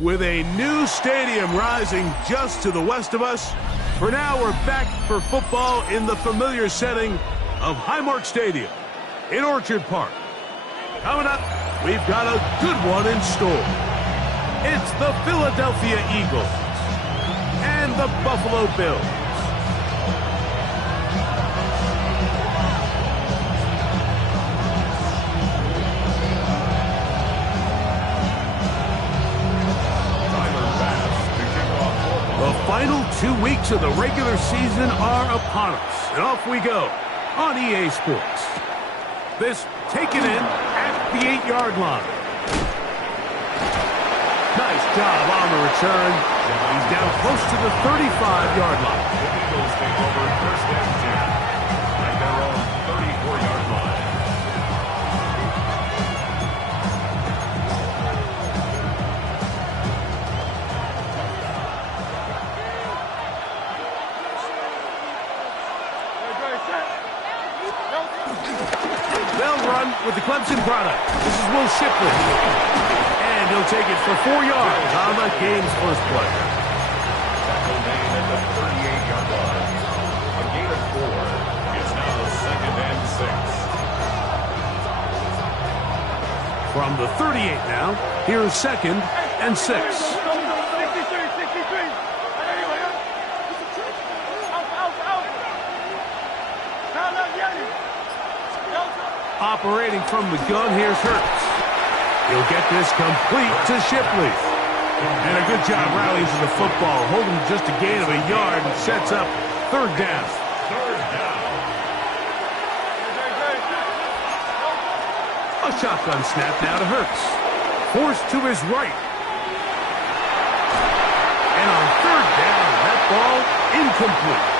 With a new stadium rising just to the west of us, for now we're back for football in the familiar setting of Highmark Stadium in Orchard Park. Coming up, we've got a good one in store. It's the Philadelphia Eagles and the Buffalo Bills. The final 2 weeks of the regular season are upon us, and off we go on EA Sports. This taken in at the 8-yard line. Nice job on the return. He's down close to the 35-yard line. The Eagles take over first and 10 at their own 34-yard line. They'll run with the Clemson product. This is Will Shipley. And he'll take it for 4 yards on the game's first play. Tackle made at the 38-yard line. A gain of 4. It's now 2nd and 6. From the 38 now, here's 2nd and 6. Operating from the gun, here's Hurts. He'll get this complete to Shipley. And a good job rallying to the football, holding just a gain of a yard and sets up 3rd down. A shotgun snap now to Hurts. Forced to his right. And on 3rd down, that ball incomplete.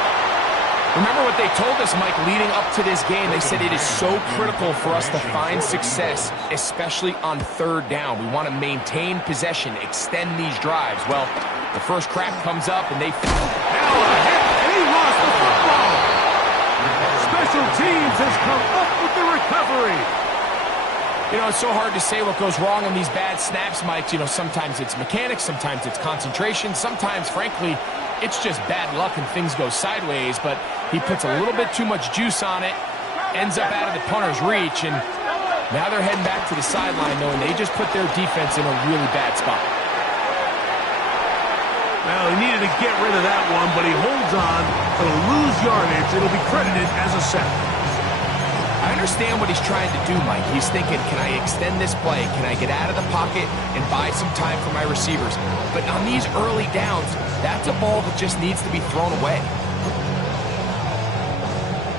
Remember what they told us, Mike, leading up to this game. They said it is so critical for us to find success, especially on 3rd down. We want to maintain possession, extend these drives. Well, the first crack comes up, and they... Now a hit, and he lost the football. Special teams has come up with the recovery. You know, it's so hard to say what goes wrong on these bad snaps, Mike. You know, sometimes it's mechanics, sometimes it's concentration, sometimes, frankly, it's just bad luck and things go sideways, but he puts a little bit too much juice on it, ends up out of the punter's reach, and now they're heading back to the sideline knowing they just put their defense in a really bad spot. Well, he needed to get rid of that one, but he holds on. He'll lose yardage. It'll be credited as a sack. I understand what he's trying to do, Mike. He's thinking, can I extend this play? Can I get out of the pocket and buy some time for my receivers? But on these early downs, that's a ball that just needs to be thrown away.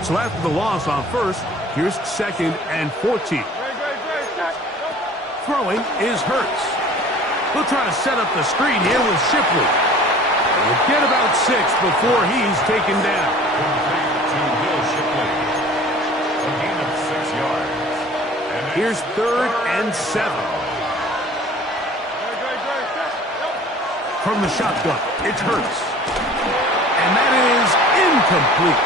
So after the loss on 1st, here's 2nd and 14. Throwing is Hurts. He'll try to set up the screen here with Shipley. He'll get about 6 before he's taken down. Here's 3rd and 7. From the shotgun, it's Hurts. And that is incomplete.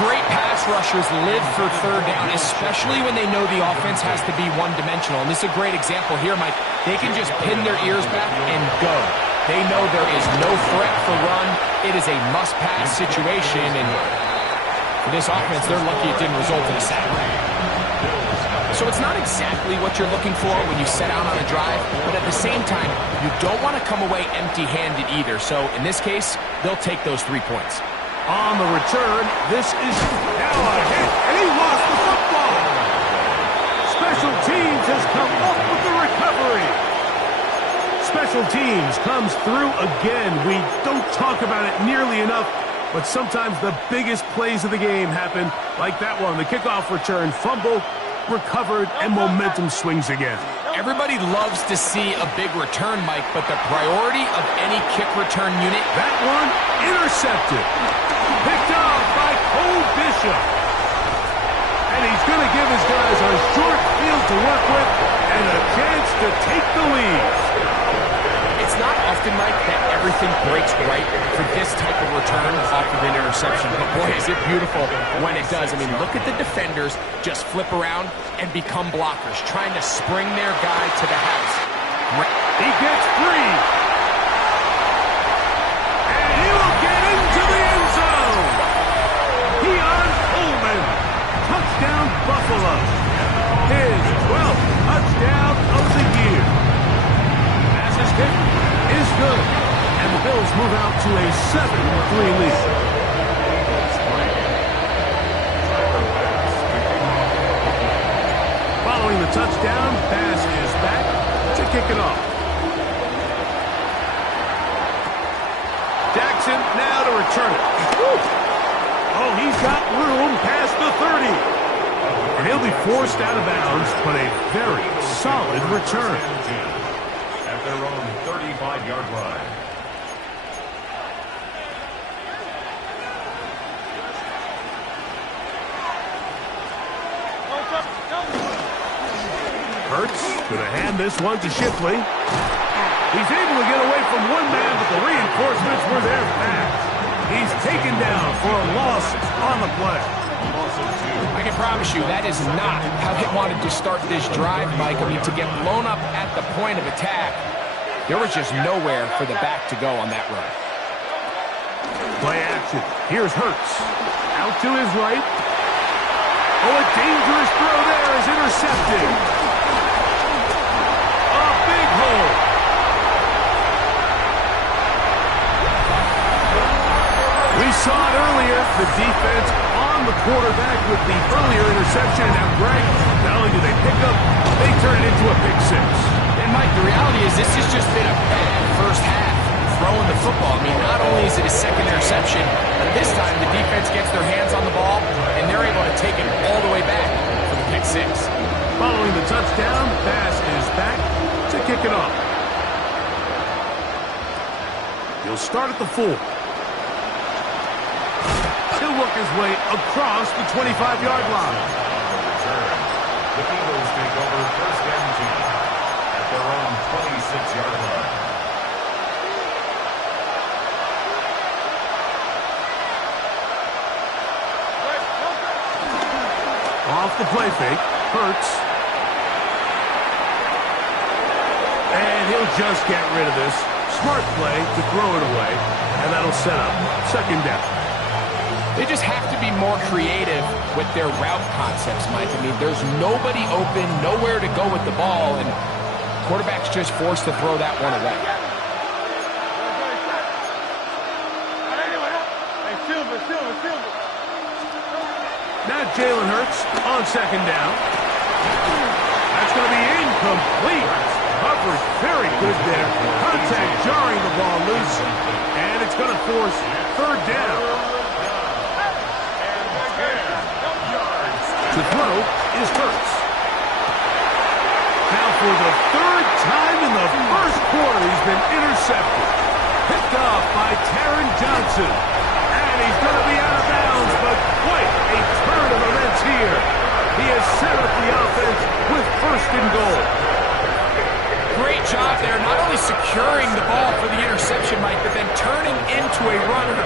Great pass rushers live for 3rd down, especially when they know the offense has to be one-dimensional. And this is a great example here, Mike. They can just pin their ears back and go. They know there is no threat for run. It is a must-pass situation. And for this offense, they're lucky it didn't result in a sack. So it's not exactly what you're looking for when you set out on a drive, but at the same time, you don't want to come away empty-handed either. So in this case, they'll take those 3 points. On the return, this is now a hit, and he lost the football. Special teams has come up with the recovery. Special teams comes through again. We don't talk about it nearly enough, but sometimes the biggest plays of the game happen, like that one, the kickoff return, fumble, recovered, and momentum swings again. Everybody loves to see a big return, Mike, but the priority of any kick return unit... That one intercepted. Picked off by Cole Bishop. And he's going to give his guys a short field to work with and a chance to take the lead. It's not often, Mike, that everything breaks right for this type of return off of an interception. But boy, is it beautiful when it does. I mean, look at the defenders just flip around and become blockers, trying to spring their guy to the house. He gets 3. good. And the Bills move out to a 7-3 lead. Following the touchdown, Bass is back to kick it off. Jackson now to return it. Oh, he's got room past the 30. And he'll be forced out of bounds, but a very solid return. At their own 35-yard line. Hurts going to hand this one to Shipley. He's able to get away from one man, but the reinforcements were there fast. He's taken down for a loss on the play. I can promise you that is not how he wanted to start this drive, Mike. I mean, to get blown up at the point of attack, there was just nowhere for the back to go on that run. Play action. Here's Hurts. Out to his right. Oh, a dangerous throw there is intercepted. A big hole. We saw it earlier. The defense on the quarterback with the earlier interception. Now, Greg, not only do they pick up, they turn it into a pick six. And, Mike, the reality is this has just been a bad first half throwing the football. I mean, not only is it a second interception, but this time the defense gets their hands on the ball, and they're able to take it all the way back for the pick six. Following the touchdown, Bass is back to kick it off. He'll start at the 4. He'll work his way across the 25-yard line. The Eagles take over first and 10 at their own 26-yard line. Off the play fake, Hurts. And he'll just get rid of this. Smart play to throw it away, and that'll set up second down. They just have to be more creative with their route concepts, Mike. I mean, there's nobody open, nowhere to go with the ball, and quarterback's just forced to throw that one away. Now Jalen Hurts on second down. That's going to be incomplete. Coverage very good there. Contact jarring the ball loose, and it's going to force third down. To throw is Hurts. Now for the third time in the first quarter, he's been intercepted. Picked off by Taron Johnson. And he's going to be out of bounds, but quite a turn of events here. He has set up the offense with first and goal. Great job there, not only securing the ball for the interception, Mike, but then turning into a runner.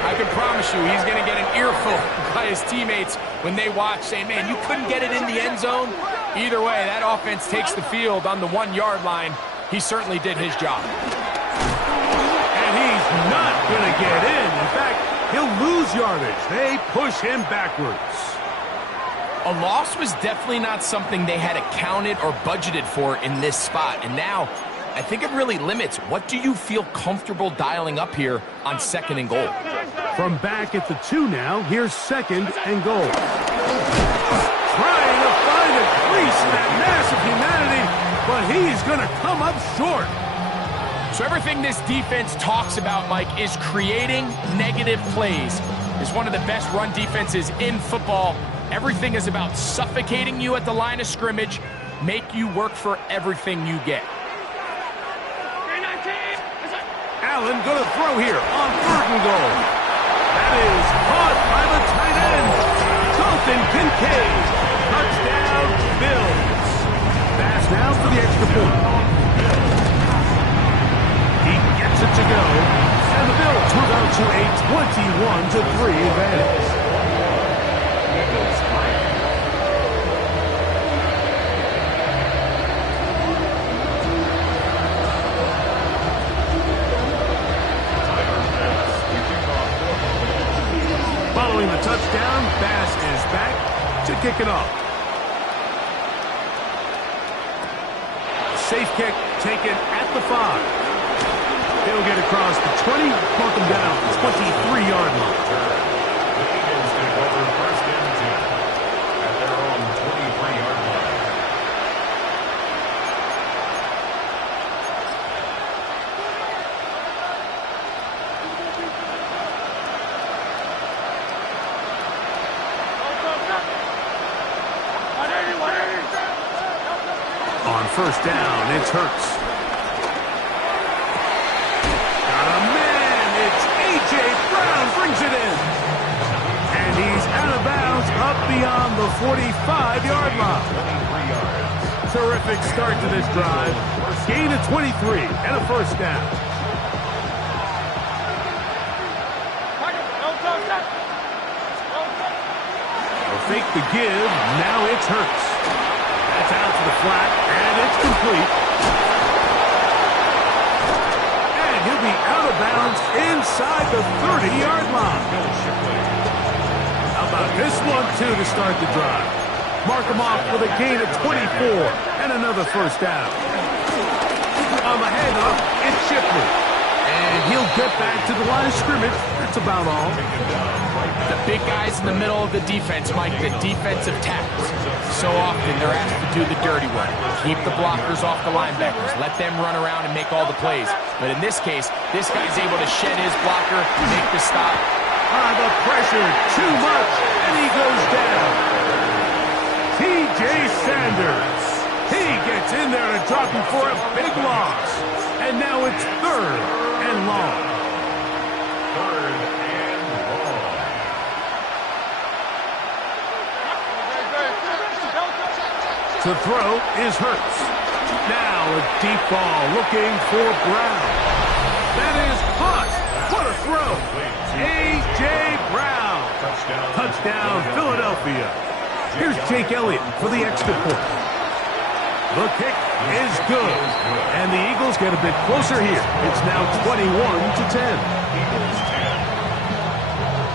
I can promise you he's going to get an earful by his teammates when they watch, saying, man, you couldn't get it in the end zone. Either way, that offense takes the field on the 1-yard line. He certainly did his job. And he's not going to get in. In fact, he'll lose yardage. They push him backwards. A loss was definitely not something they had accounted or budgeted for in this spot. And now, I think it really limits. What do you feel comfortable dialing up here on second and goal? From back at the 2 now, here's second and goal. Trying to find a crease in that mass of humanity, but he's going to come up short. So everything this defense talks about, Mike, is creating negative plays. It's one of the best run defenses in football. Everything is about suffocating you at the line of scrimmage, make you work for everything you get. Allen going to throw here on third and goal. That is caught by the tight end, Dalton Kincaid. Touchdown, Bills. Pass now for the extra point. He gets it to go, and the Bills move out to a 21-3 advantage. Following the touchdown, Bass is back to kick it off. Safe kick taken at the 5. He'll get across the 20, mark him down at the 23-yard line. The Eagles take over first and 10 at their own 23-yard line. On first down, it's Hurts. Got a man. It's A.J. Brown brings it in. And he's out of bounds up beyond the 45-yard line. 23 yards. Terrific start to this drive. Gain of 23 and a first down. They'll fake the give. Now it's Hurts. That's out to the flat, and it's complete. And he'll be out of bounds inside the 30-yard line. How about this one, too, to start the drive? Mark him off with a gain of 24 and another first down. On the handoff, it's Shipley. And he'll get back to the line of scrimmage. That's about all. The big guys in the middle of the defense, Mike, the defensive tackles. So often they're asked to do the dirty work. Keep the blockers off the linebackers. Let them run around and make all the plays. But in this case, this guy's able to shed his blocker, make the stop. The pressure, too much, and he goes down. T.J. Sanders. He gets in there to drop him for a big loss. And now it's third and long. Third and long. To throw is Hurts. Now a deep ball looking for Brown. That is caught. What a throw. A.J. Brown. Touchdown, Philadelphia. Here's Jake Elliott for the extra point. The kick is good. And the Eagles get a bit closer here. It's now 21-10.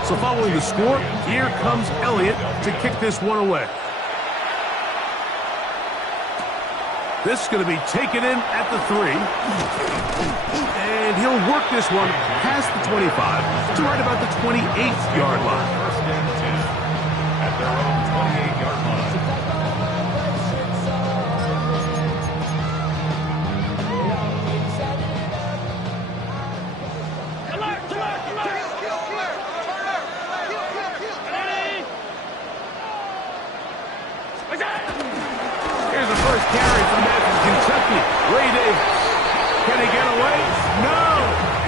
So following the score, here comes Elliott to kick this one away. This is going to be taken in at the 3. And he'll work this one past the 25 to right about the 28th-yard line. First and 10 at their own 28-yard line. Here's the first carry from that from Kentucky. Ray Davis. Can he get away? No!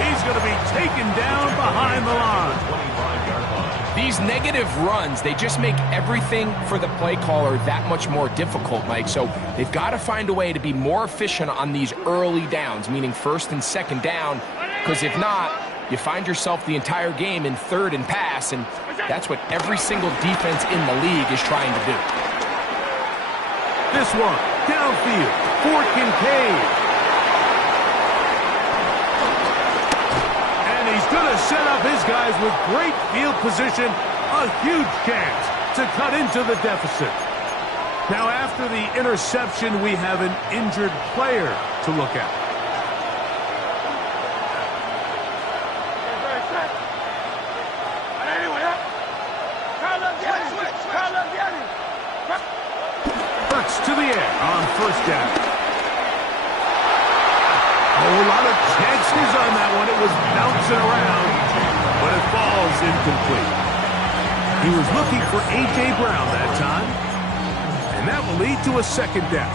He's going to be taken down behind the line. 25-yard line. These negative runs, they just make everything for the play caller that much more difficult, Mike. So they've got to find a way to be more efficient on these early downs, meaning first and second down, because if not, you find yourself the entire game in third and pass, and that's what every single defense in the league is trying to do. This one, downfield, for Kincaid. And he's going to set up his guys with great field position, a huge chance to cut into the deficit. Now, after the interception, we have an injured player to look at. To the air on first down. A lot of chances on that one. It was bouncing around, but it falls incomplete. He was looking for A.J. Brown that time, and that will lead to a second down.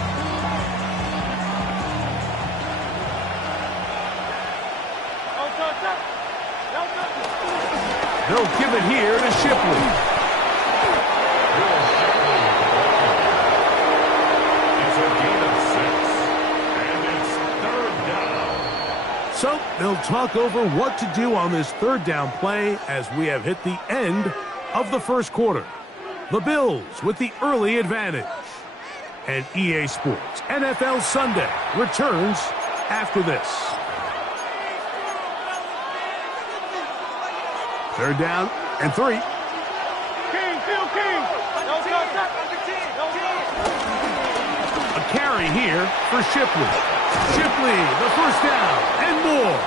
They'll give it here to Shipley. So they'll talk over what to do on this third down play as we have hit the end of the first quarter. The Bills with the early advantage. And EA Sports NFL Sunday returns after this. Third down and 3. A carry here for Shipley. Shipley, the first down, and more.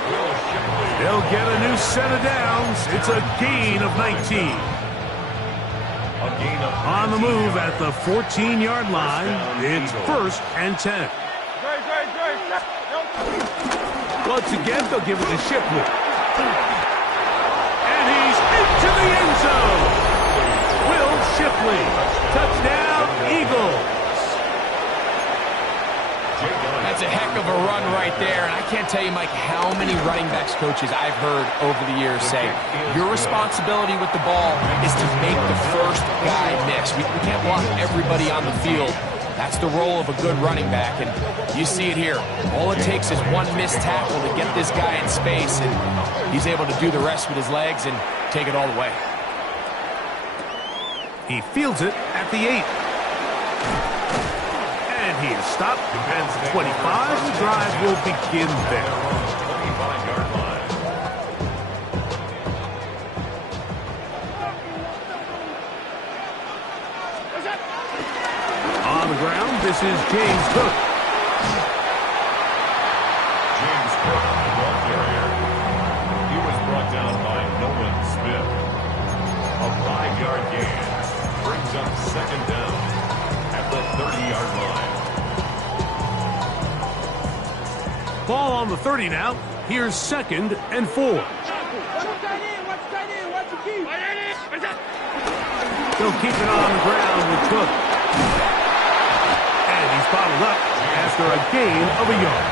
They'll get a new set of downs. It's a gain of 19. On the move at the 14-yard line, it's 1st and 10. Once again, they'll give it to Shipley. And he's into the end zone. Will Shipley. Touchdown, Eagles. That's a heck of a run right there, and I can't tell you, Mike, how many running backs coaches I've heard over the years say, your responsibility with the ball is to make the first guy miss. We can't block everybody on the field. That's the role of a good running back, and you see it here. All it takes is one missed tackle to get this guy in space, and he's able to do the rest with his legs and take it all the way. He fields it at the 8. And he is stopped at the 25. The drive will begin there. 25-yard line. On the ground, this is James Cook. James Cook, the ball carrier. He was brought down by Nolan Smith. A 5-yard gain brings up 2nd down at the 30-yard line. Ball on the 30 now. Here's 2nd and 4. They'll keep it on the ground with Cook. And he's bottled up after a gain of a yard.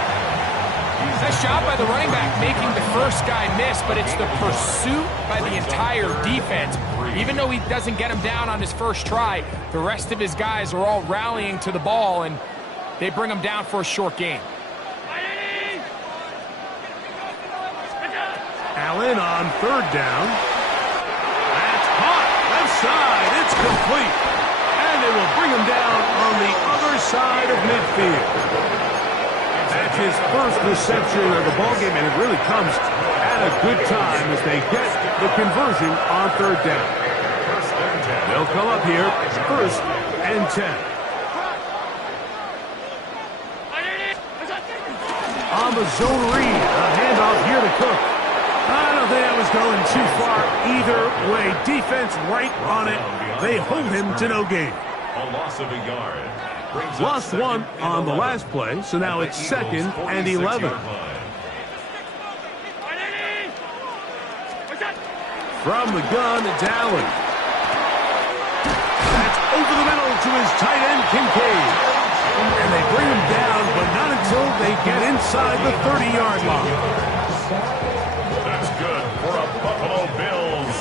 Nice job by the running back making the first guy miss, but it's the pursuit by the entire defense. Even though he doesn't get him down on his first try, the rest of his guys are all rallying to the ball, and they bring him down for a short gain. Allen on 3rd down. That's caught. Left side. It's complete. And they will bring him down on the other side of midfield. That's his first reception of the ballgame, and it really comes at a good time as they get the conversion on 3rd down. They'll come up here, 1st and 10. On the zone read, a handoff here to Cook. I don't think that was going too far either way. Defense right on it. They hold him to no gain. A loss of a yard. Lost 1 on the last play, so now it's 2nd and 11. From the gun, it's Allen. That's over the middle to his tight end, Kincaid. And they bring him down, but not until they get inside the 30-yard line. That's good for a Buffalo Bills.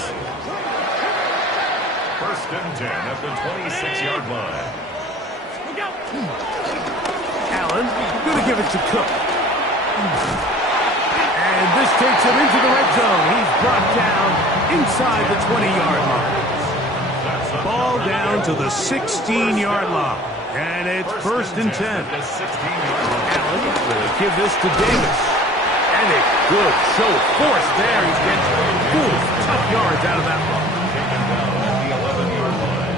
1st and 10 at the 26-yard line. Allen going to give it to Cook. And this takes him into the red zone. He's brought down inside the 20-yard line. Ball down to the 16-yard line. And it's 1st and 10. Allen will give this to Davis. And a good show of force there. He gets full tough yards out of that one. Taken down at the 11-yard line.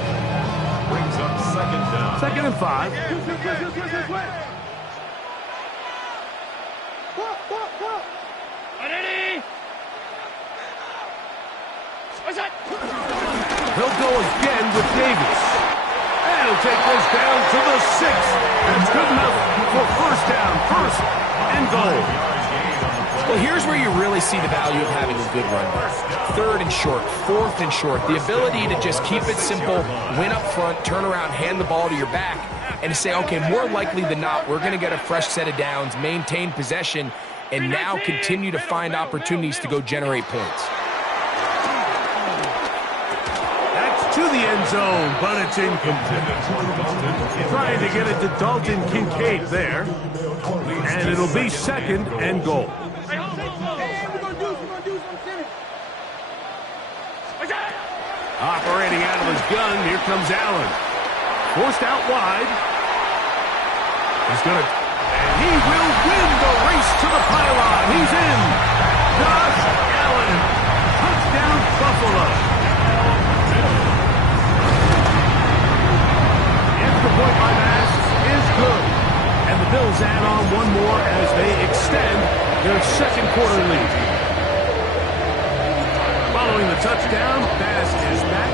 Brings up 2nd down. 2nd and 5. He'll go again with Davis. And he'll take this down to the 6. That's good enough for 1st down, 1st and goal. Well, here's where you really see the value of having a good run back. 3rd and short, 4th and short. The ability to just keep it simple, win up front, turn around, hand the ball to your back, and to say, okay, more likely than not, we're going to get a fresh set of downs, maintain possession, and now continue to find opportunities to go generate points. To the end zone, but it's incomplete. Trying to get it to Dalton Kincaid there. And it'll be 2nd and goal. Operating out of his gun, here comes Allen. Forced out wide. He's going to... And he will win the race to the pylon. He's in. Josh Allen. Touchdown, Buffalo. The point by Bass is good. Following the touchdown, Bass is back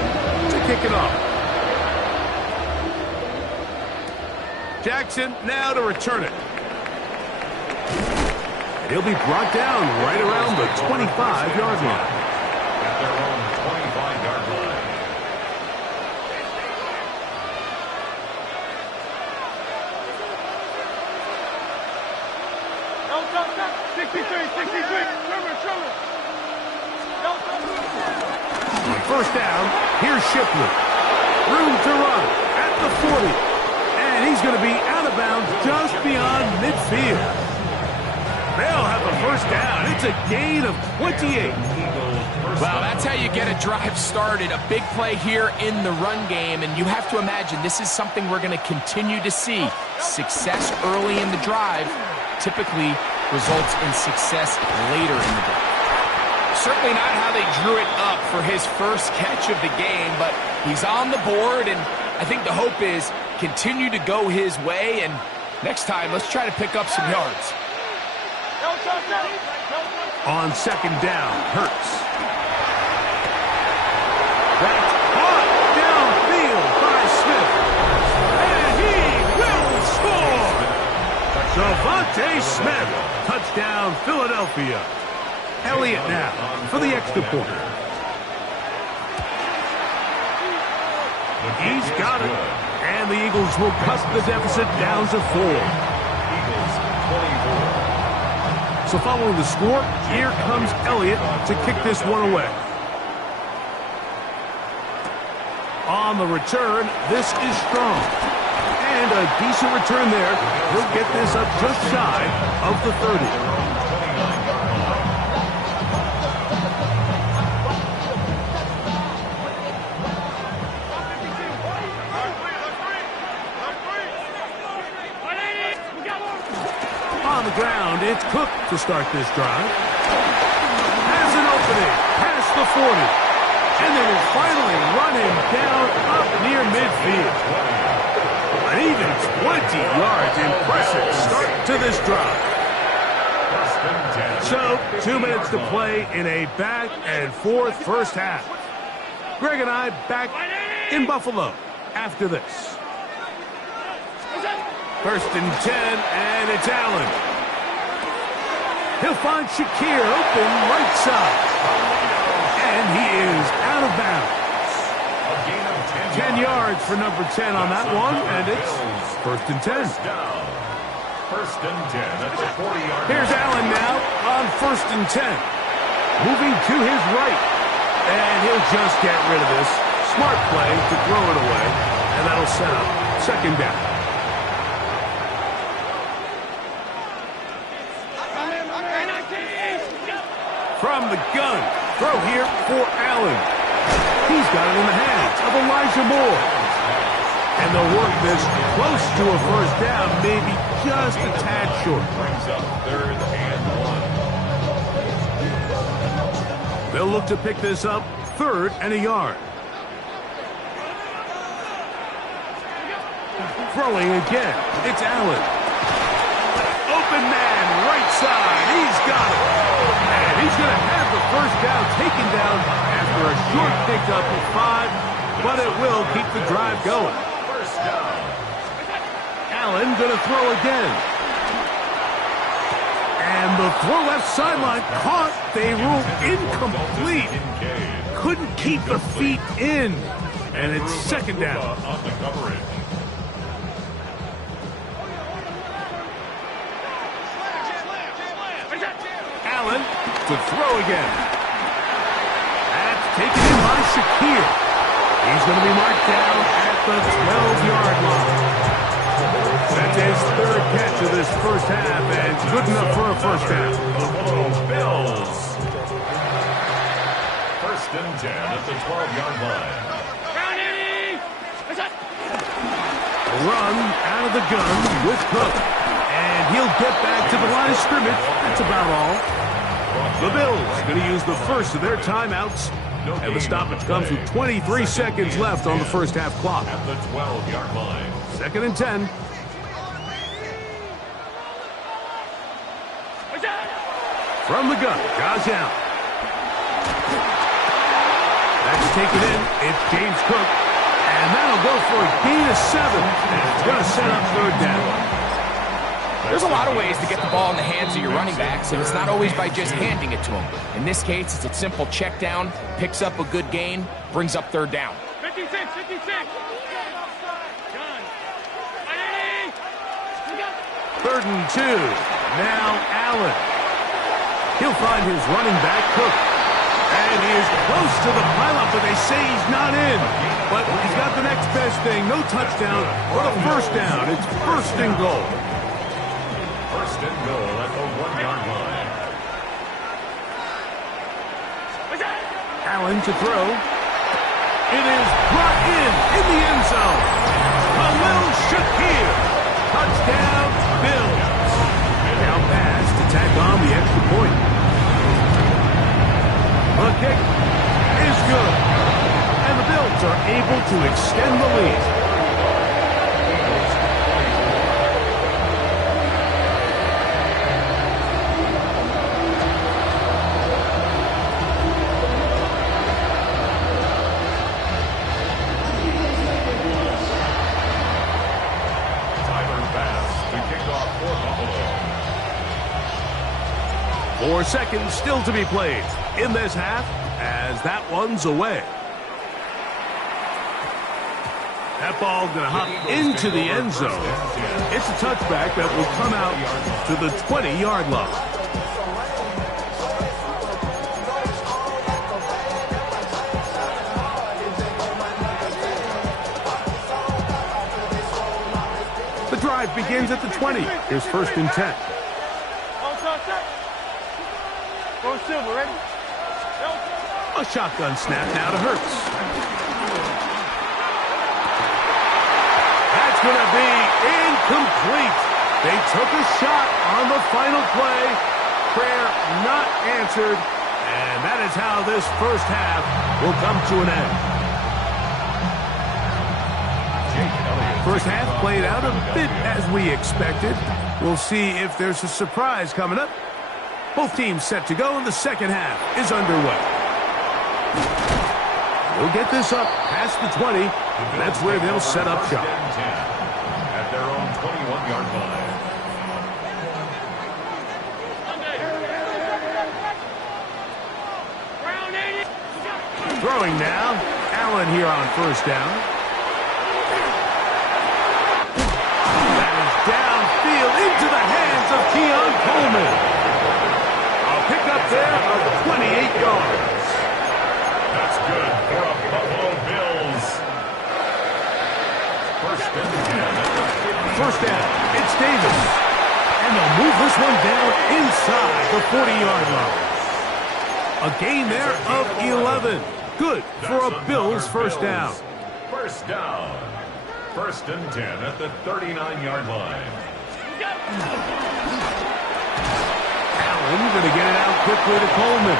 to kick it off. Jackson now to return it. He'll be brought down right around the 25-yard line. At their own 25-yard line. Don't touch that. 63. Trevor. On first down, here's Shipley. Room to run at the 40. And he's going to be out of bounds just beyond midfield. They'll have the first down. It's a gain of 28. Well, that's how you get a drive started. A big play here in the run game, and you have to imagine this is something we're going to continue to see. Success early in the drive typically results in success later in the drive. Certainly not how they drew it up for his first catch of the game, but he's on the board, and I think the hope is continue to go his way, and next time, let's try to pick up some yards. On second down, Hurts. That's caught downfield by Smith. And he will score! Devontae Smith, touchdown Philadelphia. Elliott now for the extra point. He's got it. And the Eagles will cut the deficit down to 4. Eagles 24. So following the score, here comes Elliott to kick this one away. On the return, this is Strong. And a decent return there. He'll get this up just shy of the 30. On the ground, it's Cook to start this drive. Has an opening past the 40. And they will finally run him down up near midfield. An even 20 yards. Impressive start to this drive. So, 2 minutes to play in a back-and-forth first half. Greg and I back in Buffalo after this. First and 10, and it's Allen. He'll find Shakir open right side. And he is out of bounds. 10 yards for number 10 on that one, and it's first and 10. First and 10 at the 40-yard line. Here's Allen now on first and 10. Moving to his right. And he'll just get rid of this. Smart play to throw it away, and that'll set up second down. From the gun, throw here for Allen. He's got it in the hands of Elijah Moore. And they'll work this close to a first down, maybe just a tad short. Brings up third and 1. They'll look to pick this up third and a yard. Throwing again, it's Allen. Open man, right side, he's got it. And he's going to have the first down taken down after a short pickup of 5, but it will keep the drive going. First down. Allen going to throw again. And the throw left sideline caught. They rule incomplete. Couldn't keep the feet in. And it's second down. On the coverage. Allen to throw again. That's taken in by Shakir. He's going to be marked down at the 12-yard line. That's his third catch of this first half, and good enough for a first down. The Buffalo Bills. First and 10 at the 12-yard line. A run out of the gun with Cook. And he'll get back to the line of scrimmage. That's about all. The Bills going to use the first of their timeouts. And the stoppage comes with 23 seconds left on the first half clock. At the 12-yard line. Second and 10. From the gun, Josh Allen. take it in. It's James Cook. And that'll go for a gain of 7. And it's going to set up third down. There's a lot of ways to get the ball in the hands of your running backs, and it's not always by just handing it to them. In this case, it's a simple check down, picks up a good gain, brings up third down. 56, 56. Third and 2. Now Allen. He'll find his running back, Cook. And he is close to the pileup, but they say he's not in. But he's got the next best thing. No touchdown, but a first down. It's first and goal. First and goal at the 1-yard line. Allen to throw. It is brought in the end zone. Khalil Shakir. Touchdown, Bills. Now pass to tack on the extra point. The kick is good. And the Bills are able to extend the lead. Tyler Bass to kick off for Buffalo. 4 seconds still to be played in this half as that one's away. That ball going to hop into the end zone. It's a touchback that will come out to the 20-yard line. The drive begins at the 20. Here's first and 10. Go Silver, ready? A shotgun snap now to Hurts. That's going to be incomplete. They took a shot on the final play. Prayer not answered. And that is how this first half will come to an end. First half played out a bit as we expected. We'll see if there's a surprise coming up. Both teams set to go, and the second half is underway. We'll get this up past the 20. That's where they'll set up shop. At their own 21-yard line. Throwing now. Allen here on first down. That is downfield into the hands of Keon Coleman. Pick up there of 28 yards. That's good for a Buffalo Bills. First and 10. First down. It's Davis. And they'll move this one down inside the 40-yard line. A gain there of 11. Good for a Bills first down. First down. First and 10 at the 39-yard line. Allen going to get it out quickly to Coleman.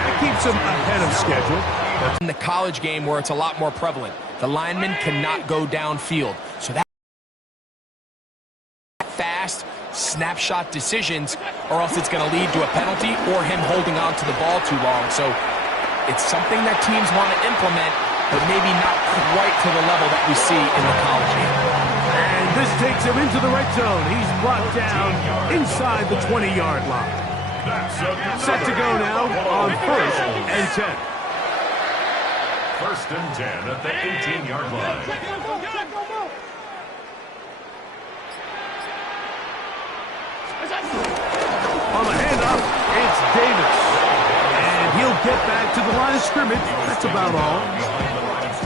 That keeps him ahead of schedule. In the college game where it's a lot more prevalent, the lineman cannot go downfield. So that fast snapshot decisions, or else it's going to lead to a penalty or him holding on to the ball too long. So it's something that teams want to implement, but maybe not quite to the level that we see in the college game. And this takes him into the red zone. He's brought down inside the 20-yard line. Set to go now on first and 10. First and 10 at the 18-yard line. On the handoff, it's Davis. And he'll get back to the line of scrimmage. That's about all.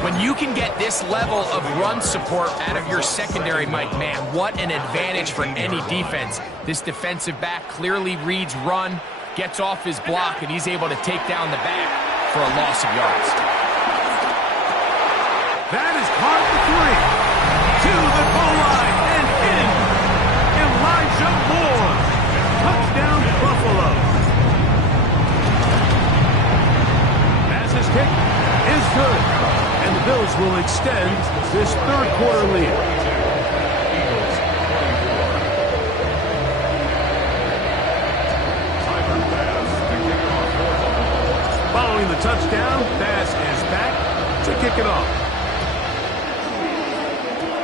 When you can get this level of run support out of your secondary, Mike, man, what an advantage for any defense. This defensive back clearly reads run, gets off his block, and he's able to take down the back for a loss of yards. That is caught at the 3. To the goal line and in. Elijah Moore. Touchdown, Buffalo. Passes kick is good. And the Bills will extend this third-quarter lead. Following the touchdown, pass is back to kick it off.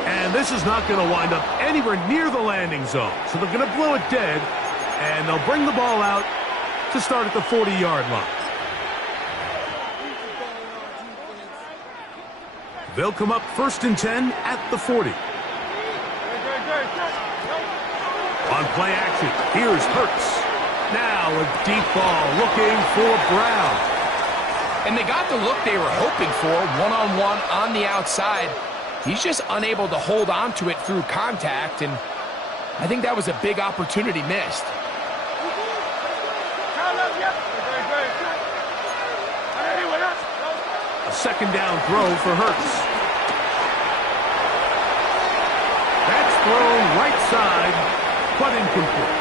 And this is not going to wind up anywhere near the landing zone. So they're going to blow it dead, and they'll bring the ball out to start at the 40-yard line. They'll come up 1st and 10 at the 40. On play action, here's Hurts. Now a deep ball looking for Brown. And they got the look they were hoping for, one-on-one on the outside. He's just unable to hold on to it through contact, and I think that was a big opportunity missed. A second down throw for Hurts. That's thrown right side, but incomplete.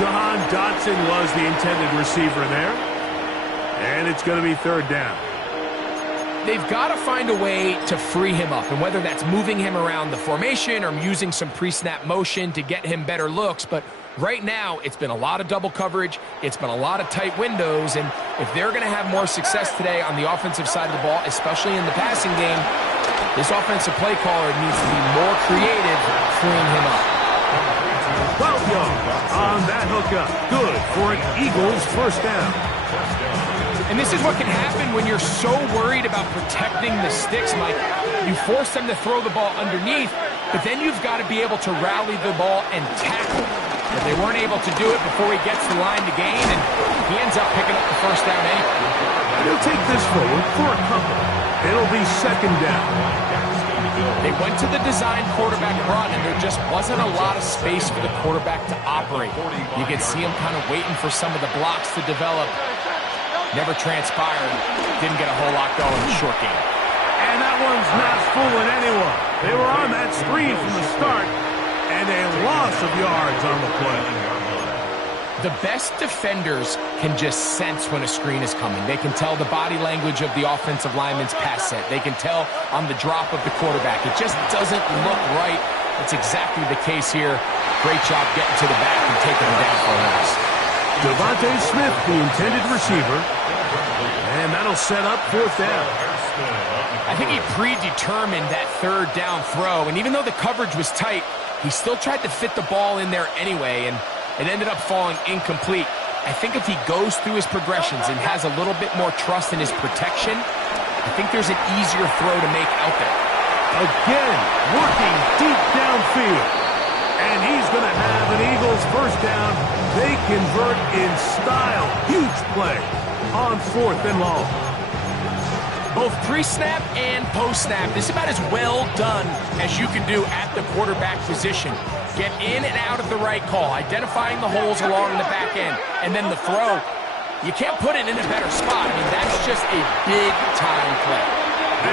Jahan Dotson was the intended receiver there. And it's going to be 3rd down. They've got to find a way to free him up, and whether that's moving him around the formation or using some pre-snap motion to get him better looks, but right now it's been a lot of double coverage, it's been a lot of tight windows, and if they're going to have more success today on the offensive side of the ball, especially in the passing game, this offensive play caller needs to be more creative freeing him up. 12 yards on that hookup. Good for an Eagles 1st down. And this is what can happen when you're so worried about protecting the sticks, Mike. You force them to throw the ball underneath, but then you've got to be able to rally the ball and tackle. But they weren't able to do it before he gets the line to gain, and he ends up picking up the 1st down anyway. He'll take this forward for a couple. It'll be 2nd down. They went to the design quarterback run, and there just wasn't a lot of space for the quarterback to operate. You could see him kind of waiting for some of the blocks to develop. Never transpired. Didn't get a whole lot going in the short game. And that one's not fooling anyone. They were on that screen from the start, and a loss of yards on the play. The best defenders can just sense when a screen is coming. They can tell the body language of the offensive lineman's pass set. They can tell on the drop of the quarterback. It just doesn't look right. That's exactly the case here. Great job getting to the back and taking him down for a loss. Devontae Smith, the intended receiver, and that'll set up 4th down. I think he predetermined that 3rd down throw, and even though the coverage was tight, he still tried to fit the ball in there anyway, and it ended up falling incomplete. I think if he goes through his progressions and has a little bit more trust in his protection, I think there's an easier throw to make out there. Again, working deep downfield. And he's going to have an Eagles 1st down. They convert in style. Huge play on 4th and long. Both pre-snap and post-snap, this is about as well done as you can do at the quarterback position. Get in and out of the right call, identifying the holes along the back end, and then the throw. You can't put it in a better spot. I mean, that's just a big-time play.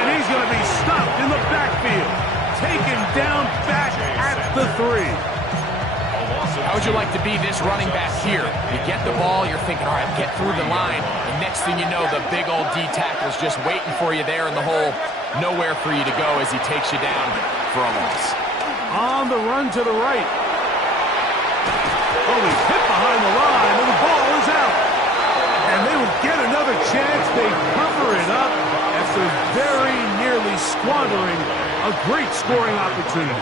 And he's going to be stopped in the backfield. Taken down back at the 3. How would you like to be this running back here? You get the ball, you're thinking, all right, get through the line, and next thing you know, the big old D tackle's just waiting for you there in the hole. Nowhere for you to go as he takes you down for a loss. On the run to the right. Oh, he's hit behind the line, and the ball is out. And they will get another chance. They cover it up after very nearly squandering a great scoring opportunity.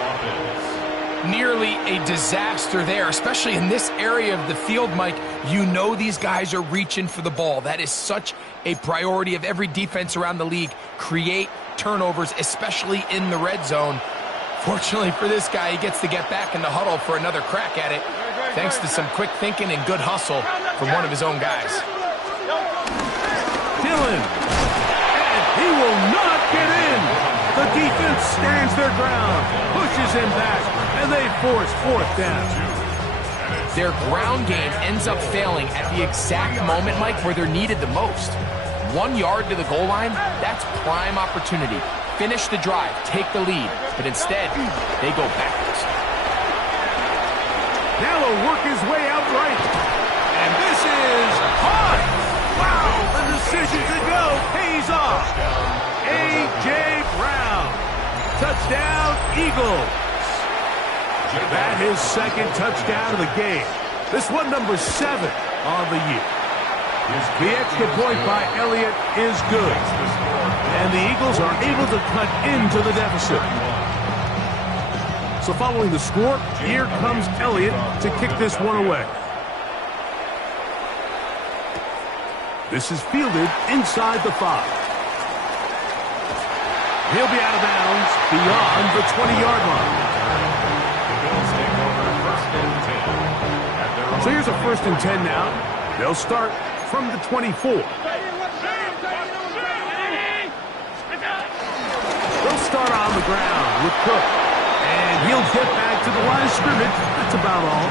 Nearly a disaster there, especially in this area of the field, Mike. You know these guys are reaching for the ball. That is such a priority of every defense around the league. Create turnovers, especially in the red zone. Fortunately for this guy, he gets to get back in the huddle for another crack at it, thanks to some quick thinking and good hustle from one of his own guys. Dillon, and he will not get in. The defense stands their ground, pushes him back, and they force 4th down. Their ground game ends up failing at the exact moment, Mike, where they're needed the most. 1 yard to the goal line, that's prime opportunity. Finish the drive, take the lead, but instead, they go backwards. Now he'll work his way out right. And this is hot. Wow, the decision to go pays off. A.J. Brown. Touchdown, Eagles. That his 2nd touchdown of the game. This one number 7 on the year. The extra point by Elliott is good. And the Eagles are able to cut into the deficit. So following the score, here comes Elliott to kick this one away. This is fielded inside the 5. He'll be out of bounds beyond the 20-yard line. So here's a 1st and 10 now. They'll start from the 24. They'll start on the ground with Cook. And he'll get back to the line of scrimmage. That's about all.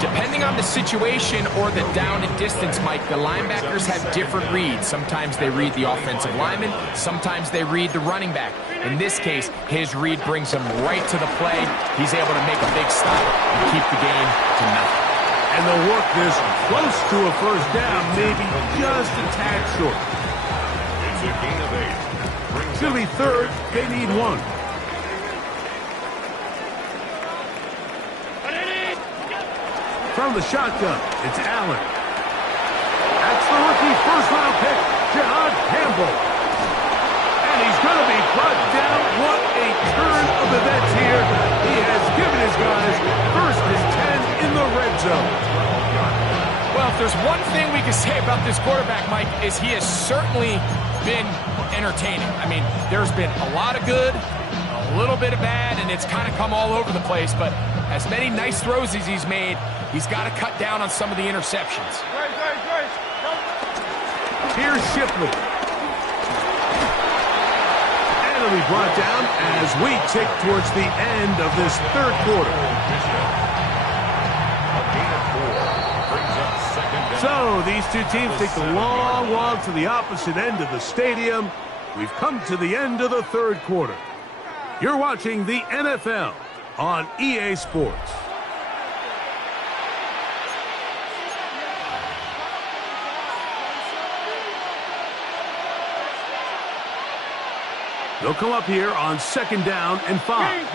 Depending on the situation or the down and distance, Mike, the linebackers have different reads. Sometimes they read the offensive lineman. Sometimes they read the running back. In this case, his read brings him right to the play. He's able to make a big stop and keep the game to nothing. And they'll work this close to a 1st down, maybe just a tad short. It's a gain of 8. It's going to be 3rd. They need 1. From the shotgun, it's Allen. That's the rookie 1st-round pick, Jihad Campbell. And he's going to be brought down. What a turn of events here. He has given his guys 1st and 10 in the red zone. Well, if there's one thing we can say about this quarterback, Mike, is he has certainly been entertaining. I mean, there's been a lot of good, a little bit of bad, and it's kind of come all over the place. But as many nice throws as he's made, he's got to cut down on some of the interceptions. Here's Shipley. And it'll be brought down as we tick towards the end of this 3rd quarter. So these two teams take the long walk to the opposite end of the stadium. We've come to the end of the 3rd quarter. You're watching the NFL on EA Sports. They'll come up here on 2nd down and 5.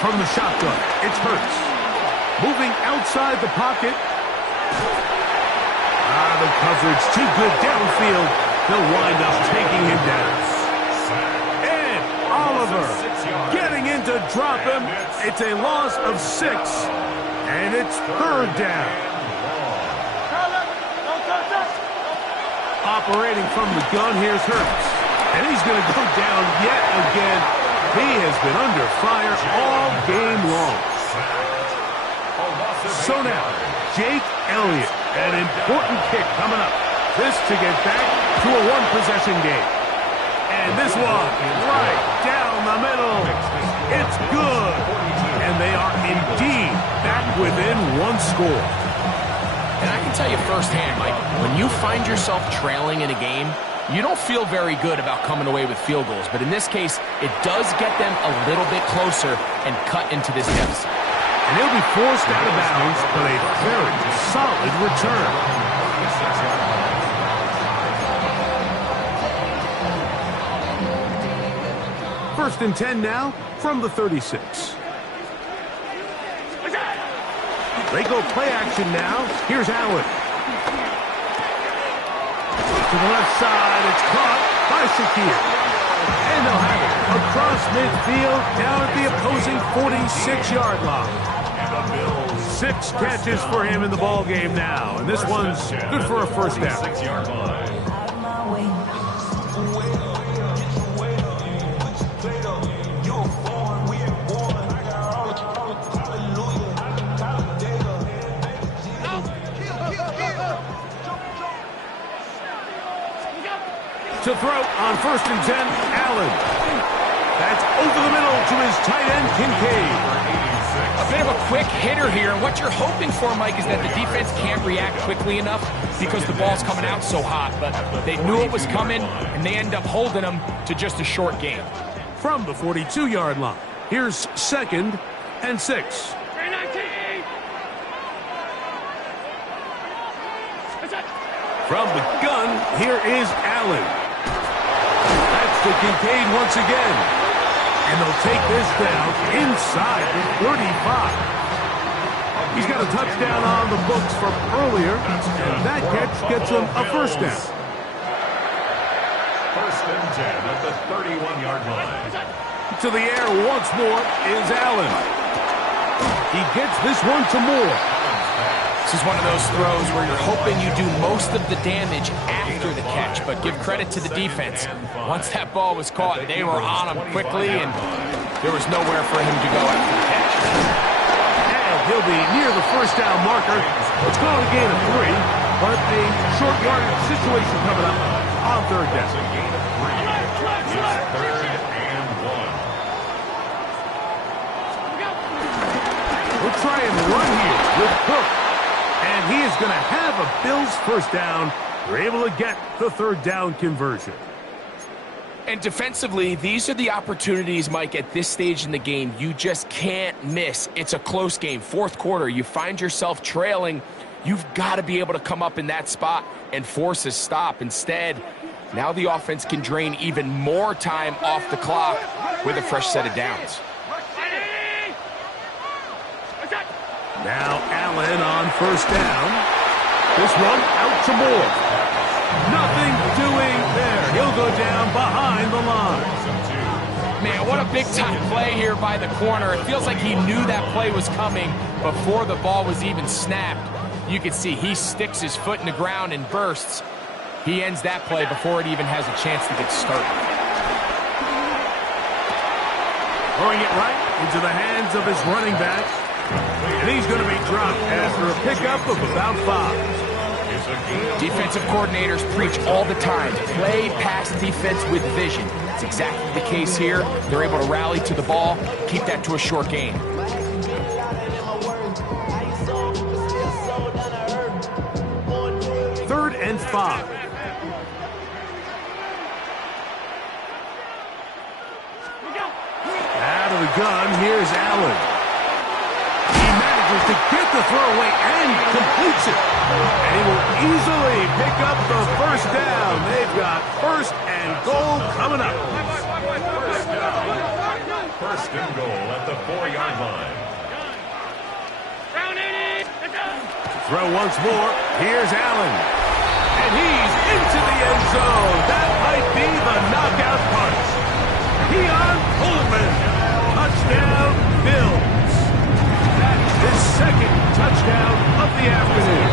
From the shotgun, it's Hurts. Moving outside the pocket. The coverage too good downfield. They'll wind up taking him down. And Oliver getting in to drop him. It's a loss of 6. And it's 3rd down. Operating from the gun, here's Hurts. And he's going to go down yet again. He has been under fire all game long. So now, Jake Elliott, an important kick coming up. This to get back to a 1-possession game. And this one, right down the middle. It's good. And they are indeed back within 1 score. And I can tell you firsthand, Mike, when you find yourself trailing in a game, you don't feel very good about coming away with field goals. But in this case, it does get them a little bit closer and cut into this deficit. And he'll be forced out of bounds, but a very solid return. 1st and 10 now from the 36. They go play action now. Here's Allen. To the left side, it's caught by Shakir. And they'll have it across midfield down at the opposing 46-yard line. 6 catches for him in the ball game now. And this one's good for a 1st down. 6-yard line. To throw on 1st and 10, Allen. That's over the middle to his tight end, Kincaid. A bit of a quick hitter here. And what you're hoping for, Mike, is that the defense can't react quickly enough because the ball's coming out so hot. But they knew it was coming, and they end up holding them to just a short gain. From the 42-yard line, here's 2nd and 6. From the gun, here is Allen. That's to Kincaid once again. And they'll take this down inside the 35. He's got a touchdown on the books from earlier, and that catch gets him a first down. First and 10 at the 31-yard line. To the air once more is Allen. He gets this one to Moore. This is one of those throws where you're hoping you do most of the damage after the catch, but give credit to the defense. Once that ball was caught, they were on him quickly, and there was nowhere for him to go after the catch. And he'll be near the first down marker. Let's call it a gain of 3, but a short yardage situation coming up on third down. It's a gain of 3. It's 3rd and 1. We'll try and run here with Cook. And he is going to have a Bills first down. They're able to get the third down conversion. And defensively, these are the opportunities, Mike, at this stage in the game you just can't miss. It's a close game. Fourth quarter, you find yourself trailing. You've got to be able to come up in that spot and force a stop. Instead, now the offense can drain even more time off the clock with a fresh set of downs. Now Allen on first down. This one out to Moore. Nothing doing there. He'll go down behind the line. Man, what a big-time play here by the corner. It feels like he knew that play was coming before the ball was even snapped. You can see he sticks his foot in the ground and bursts. He ends that play before it even has a chance to get started. Throwing it right into the hands of his running back. And he's going to be dropped after a pickup of about 5. Defensive coordinators preach all the time, play pass defense with vision. It's exactly the case here. They're able to rally to the ball, keep that to a short gain. Third and 5. Out of the gun, here's Allen. To get the throw away and completes it. And he will easily pick up the first down. They've got first and goal coming up. First and goal at the 4-yard line. Throw once more. Here's Allen. And he's into the end zone. That might be the knockout punch. Keon Coleman. Touchdown, Bills. His second touchdown of the afternoon.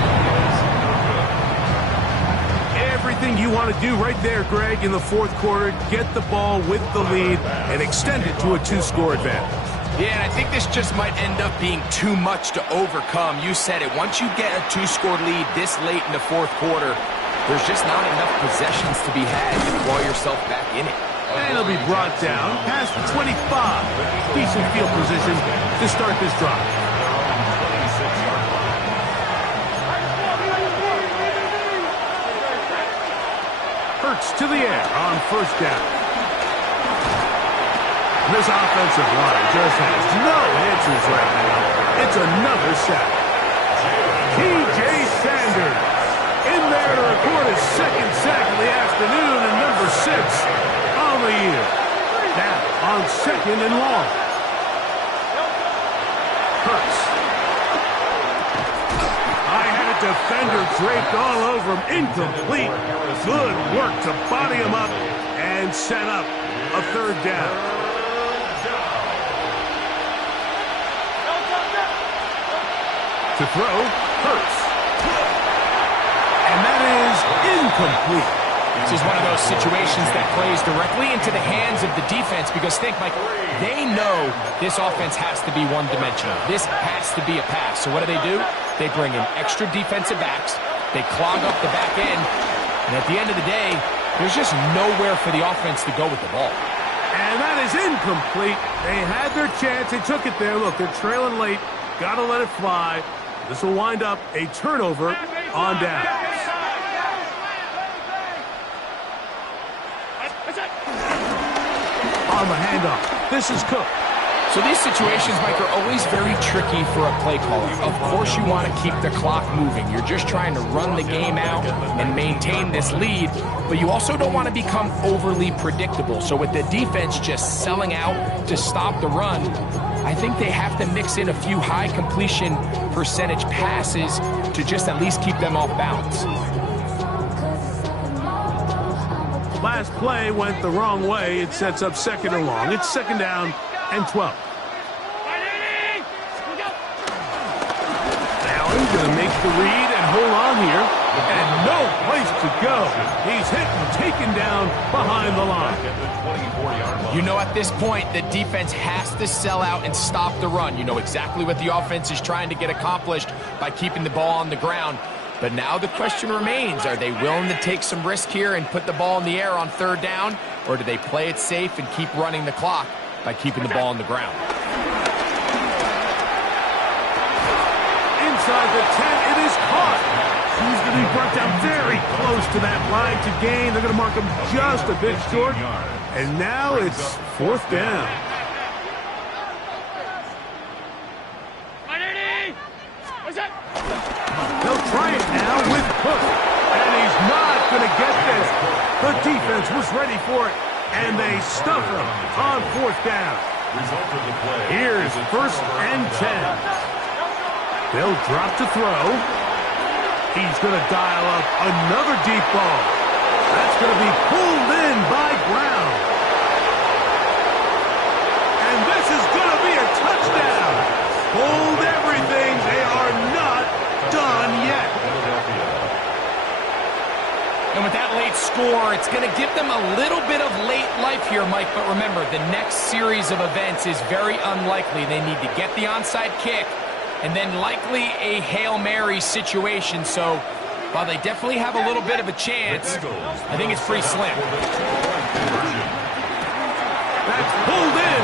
Everything you want to do right there, Greg, in the fourth quarter, get the ball with the lead and extend it to a 2-score advantage. Yeah, and I think this just might end up being too much to overcome. You said it. Once you get a 2-score lead this late in the fourth quarter, there's just not enough possessions to be had to claw yourself back in it. And he'll be brought down past the 25. Decent field position to start this drive. Hurts to the air on first down. This offensive line just has no answers right now. It's another sack. T.J. Sanders in there to record his second sack of the afternoon and number 6 on the year. Now on second and long. Hurts. Defender draped all over him. Incomplete. Good work to body him up and set up a third down. To throw, Hurts. And that is incomplete. This is one of those situations that plays directly into the hands of the defense because think, Mike, they know this offense has to be one-dimensional. This has to be a pass. So what do? They bring in extra defensive backs. They clog up the back end. And at the end of the day, there's just nowhere for the offense to go with the ball. And that is incomplete. They had their chance. They took it there. Look, they're trailing late. Got to let it fly. This will wind up a turnover on downs. On the handoff, this is Cook. So these situations, Mike, are always very tricky for a play caller. Of course you want to keep the clock moving. You're just trying to run the game out and maintain this lead, but you also don't want to become overly predictable. So with the defense just selling out to stop the run, I think they have to mix in a few high completion percentage passes to just at least keep them off balance. Last play went the wrong way. It sets up second and long. It's second down and 12. Allen going to make the read and hold on here. And no place to go. He's hit and taken down behind the line. You know, at this point, the defense has to sell out and stop the run. You know exactly what the offense is trying to get accomplished by keeping the ball on the ground. But now the question remains, are they willing to take some risk here and put the ball in the air on third down? Or do they play it safe and keep running the clock by keeping the ball on the ground? Inside the 10, it is caught. He's going to be brought down very close to that line to gain. They're going to mark him just a bit short. And now it's fourth down. They'll try it now with Cook. And he's not going to get this. The defense was ready for it. And they stuff him on fourth down. Here's first and 10. They'll drop to throw. He's going to dial up another deep ball. That's going to be pulled in by Brown. And this is going to be a touchdown. Hold everything. They are not done yet. And with that late score, it's going to give them a little bit of late life here, Mike. But remember, the next series of events is very unlikely. They need to get the onside kick and then likely a Hail Mary situation. So while they definitely have a little bit of a chance, I think it's pretty slim. That's pulled in.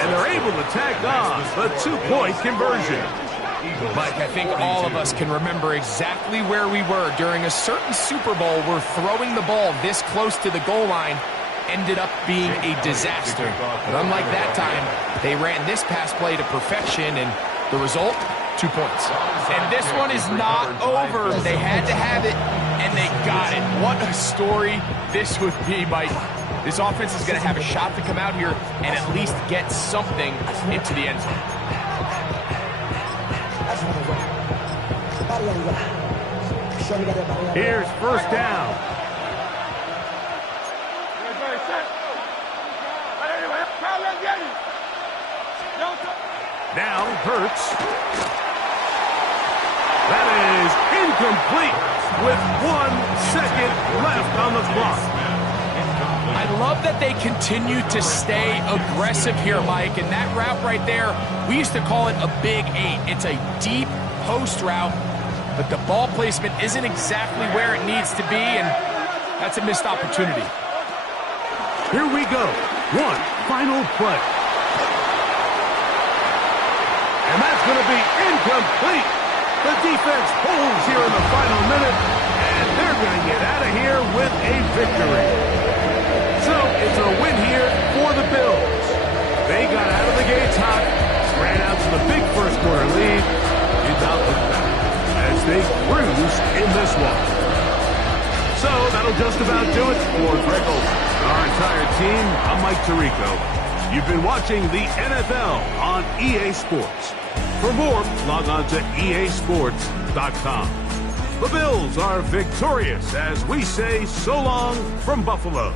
And they're able to tack on the 2-point conversion. Mike, I think all of us can remember exactly where we were during a certain Super Bowl where throwing the ball this close to the goal line ended up being a disaster. But unlike that time, they ran this pass play to perfection, and the result, 2 points. And this one is not over. They had to have it, and they got it. What a story this would be, Mike. This offense is going to have a shot to come out here and at least get something into the end zone. Here's first down. Now Hurts. That is incomplete with 1 second left on the clock. I love that they continue to stay aggressive here, Mike, and that route right there, we used to call it a big 8. It's a deep post route, but the ball placement isn't exactly where it needs to be, and that's a missed opportunity. Here we go. One final play. And that's going to be incomplete. The defense holds here in the final minute, and they're going to get out of here with a victory. So it's a win here for the Bills. They got out of the gates hot, ran out to the big first quarter lead, did not look back as they cruise in this one. So that'll just about do it for Greg Olsen, our entire team. I'm Mike Tirico. You've been watching the NFL on EA Sports. For more, log on to easports.com. The Bills are victorious as we say so long from Buffalo.